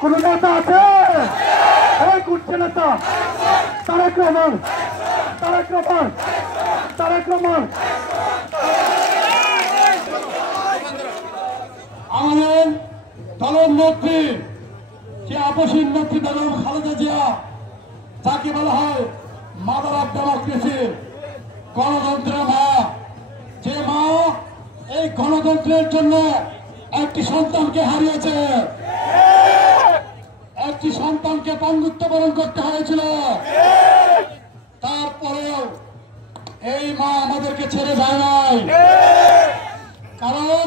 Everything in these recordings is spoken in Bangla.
কোন নেতা আছে? এই কুটছে নেতা তারেক রহমান, তারেক রহমান, তারেক রহমান। আমাদের দলের নেত্রী, যে আপসীর নেত্রী বেগম খালেদা জিয়া, যাকে বলা হয় মাদার অফ ডেমোক্রেসি, গণতন্ত্রের মা, যে মা এই গণতন্ত্রের জন্য একটি সন্তানকে হারিয়েছে, একটি সন্তানকে বন্ধুত্ব বরণ করতে হয়েছিল। তারপরেও এই মা আমাদেরকে ছেড়ে যায় নাই, কারণ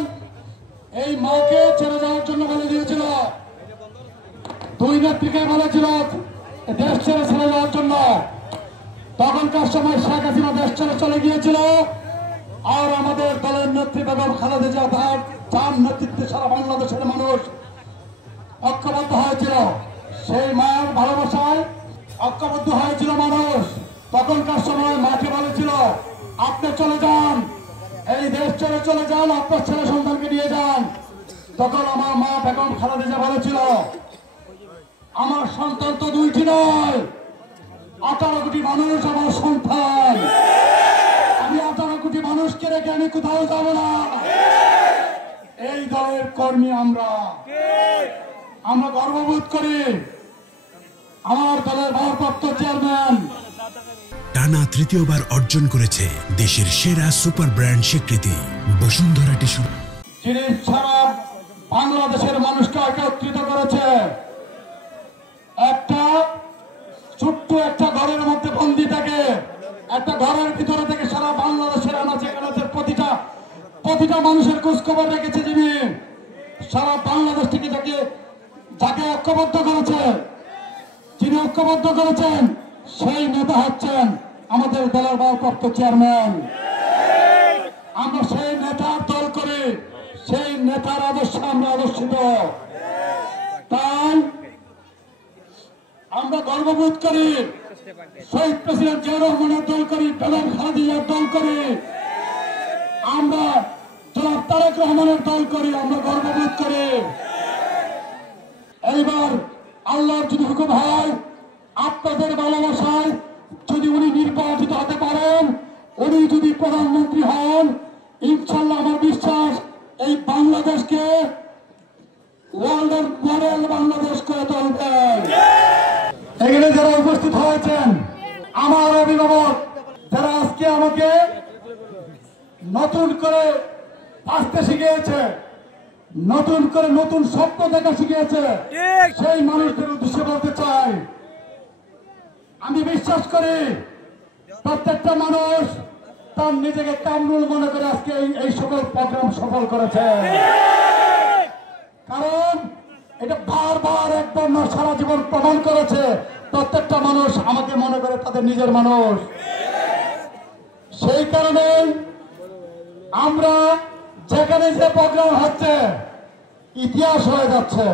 এই মাকে ছেড়ে যাওয়ার জন্য বলে দিয়েছিল, দুই নেত্রীকে বলেছিল দেশ ছেড়ে চলে যাওয়ার জন্য। তখনকার সময় শেখ হাসিনা দেশ ছেড়ে চলে গিয়েছিল, আর আমাদের দলের নেত্রী বেগম খালেদা জিয়া তার যার নেতৃত্বে সারা বাংলাদেশের মানুষ ঐক্যবদ্ধ হয়েছিল। সেই মায়ের ভালোবাসায় ঐক্যবদ্ধ হয়েছিল মানুষ। তখনকার সময় মাকে বলেছিল, আপনি চলে যান, এই দেশ ছেড়ে চলে যান, আপনার ছেলে সন্তানকে নিয়ে যান। তখন আমার মা বেগম খালেদা জিয়া বলেছিল, আমার সন্তান তো দুইটি নয়, 18 কোটি মানুষ আমার সন্তান, আমি 18 কোটি মানুষকে রেখে আমি কোথাও যাব না। এই দলের কর্মী আমরা গর্ববোধ করি। আমার দলের ভারপ্রাপ্ত চেয়ারম্যান টানা তৃতীয়বার অর্জন করেছে দেশের সেরা সুপার ব্র্যান্ড স্বীকৃতি বসুন্ধরা টিস্যু, যিনি সারা বাংলাদেশের মানুষকে একত্রিত করেছে। একটা ছোট্ট একটা ঘরের মধ্যে বন্দী থাকে, একটা ঘরের ভিতরে থেকে সারা বাংলাদেশের আনাচে কানাচের প্রতিটা মানুষের খোঁজ খবর রেখেছে, যিনি সারা বাংলাদেশ থেকে যাকে ঐক্যবদ্ধ করেছে, যিনি ঐক্যবদ্ধ করেছেন, সেই নেতা হচ্ছেন আমাদের দলের ভারপ্রাপ্ত চেয়ারম্যান। আমরা সেই নেতার দল করি, সেই নেতার আদর্শে আমরা আদর্শিত। তাই আমরা গর্ববোধ করি, শহীদ প্রেসিডেন্ট জিয়া রহমানের দল করি, বেগম খালেদা জিয়ার দল করি, আমরা জনাব তারেক রহমানের দল করি, আমরা গর্ববোধ করি। এইবার আল্লাহর যদি হুকুম হয়, আপনাদের ভালোবাসায় যদি উনি নির্বাচিত হতে পারেন, উনি যদি প্রধানমন্ত্রী হন, ইনশাল্লাহ আমার বিশ্বাস এই বাংলাদেশকে ওয়ার্ল্ডের মডেল বাংলাদেশ করে তুলবেন। এখানে যারা উপস্থিত হয়েছেন, আমার অভিভাবক যারা আজকে আমাকে নতুন করে আসতে শিখিয়েছে, নতুন করে নতুন স্বপ্ন দেখা শিখিয়েছে, সেই মানুষদের উদ্দেশ্যে বলতে চাই, আমি বিশ্বাস করি প্রত্যেকটা মানুষ তার নিজেকে কামরুল মনে করে আজকে এই সকল প্রোগ্রাম সফল করেছে। কারণ এটা বারবার একবার না সারা জীবন প্রমাণ করেছে, প্রত্যেকটা মানুষ আমাকে মনে করে তাদের নিজের মানুষ। সেই কারণে আমরা যেখানে যে প্রোগ্রাম হচ্ছে ইতিহাস হয়ে যাচ্ছে।